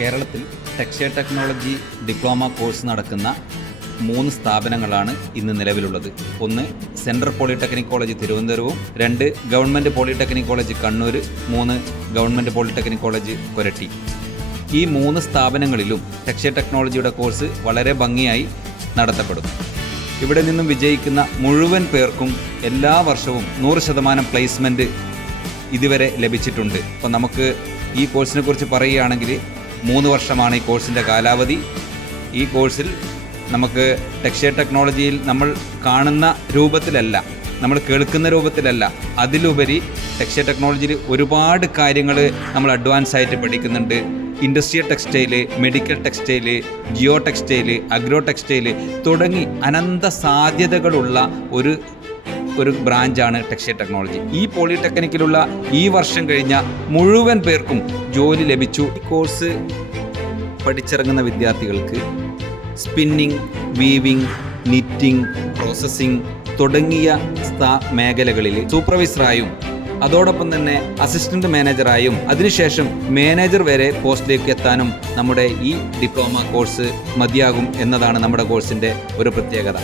കേരളത്തിൽ textile technology diploma course നടക്കുന്ന 3 സ്ഥാപനങ്ങളാണ് ഇന്ന് നിലവിലുള്ളത്. ഒന്ന് സെൻട്രൽ പോളിടെക്നിക് കോളേജ് തിരുവനന്തപുരവും, 2 government polytechnic college Kannur, 3 government polytechnic college Koratty. ഈ 3 സ്ഥാപനങ്ങളിലും ടെക്സ്റ്റൈൽ ടെക്നോളജിയുടെ കോഴ്സ് വളരെ ഭംഗിയായി നടത്തപ്പെടും. ഇവിടെ നിന്നും വിജയിക്കുന്ന മുഴുവൻ പേർക്കും എല്ലാ വർഷവും 100% പ്ലേസ്മെൻറ്റ് ഇതുവരെ ലഭിച്ചിട്ടുണ്ട്. അപ്പോൾ നമുക്ക് ഈ കോഴ്സിനെ കുറിച്ച് പറയുകയാണെങ്കിൽ 3 വർഷമാണ് ഈ കോഴ്സിൻ്റെ കാലാവധി. ഈ കോഴ്സിൽ നമുക്ക് ടെക്സ്റ്റൈൽ ടെക്നോളജിയിൽ നമ്മൾ കാണുന്ന രൂപത്തിലല്ല, നമ്മൾ കേൾക്കുന്ന രൂപത്തിലല്ല, അതിലുപരി ടെക്സ്റ്റൈൽ ടെക്നോളജിയിൽ ഒരുപാട് കാര്യങ്ങൾ നമ്മൾ അഡ്വാൻസ് ആയിട്ട് പഠിക്കുന്നുണ്ട്. Industrial textile, medical textile, geo textile, agro textile തുടങ്ങി അനന്ത സാധ്യതകളുള്ള ഒരു ബ്രാഞ്ചാണ് ടെക്സ്റ്റൈൽ ടെക്നോളജി. ഈ പോളിടെക്നിക്കിലുള്ള ഈ വർഷം കഴിഞ്ഞ മുഴുവൻ പേർക്കും ജോലി ലഭിച്ചു. ഈ കോഴ്സ് പഠിച്ചിറങ്ങുന്ന വിദ്യാർത്ഥികൾക്ക് സ്പിന്നിങ്, വീവിങ്, നിറ്റിംഗ്, പ്രോസസ്സിംഗ് തുടങ്ങിയ മേഖലകളിൽ സൂപ്പർവൈസറായും അതോടൊപ്പം തന്നെ അസിസ്റ്റൻ്റ് മാനേജറായും അതിനുശേഷം മാനേജർ വരെ പോസ്റ്റിലേക്ക് എത്താനും നമ്മുടെ ഈ ഡിപ്ലോമ കോഴ്സ് മതിയാകും എന്നതാണ് നമ്മുടെ കോഴ്സിൻ്റെ ഒരു പ്രത്യേകത.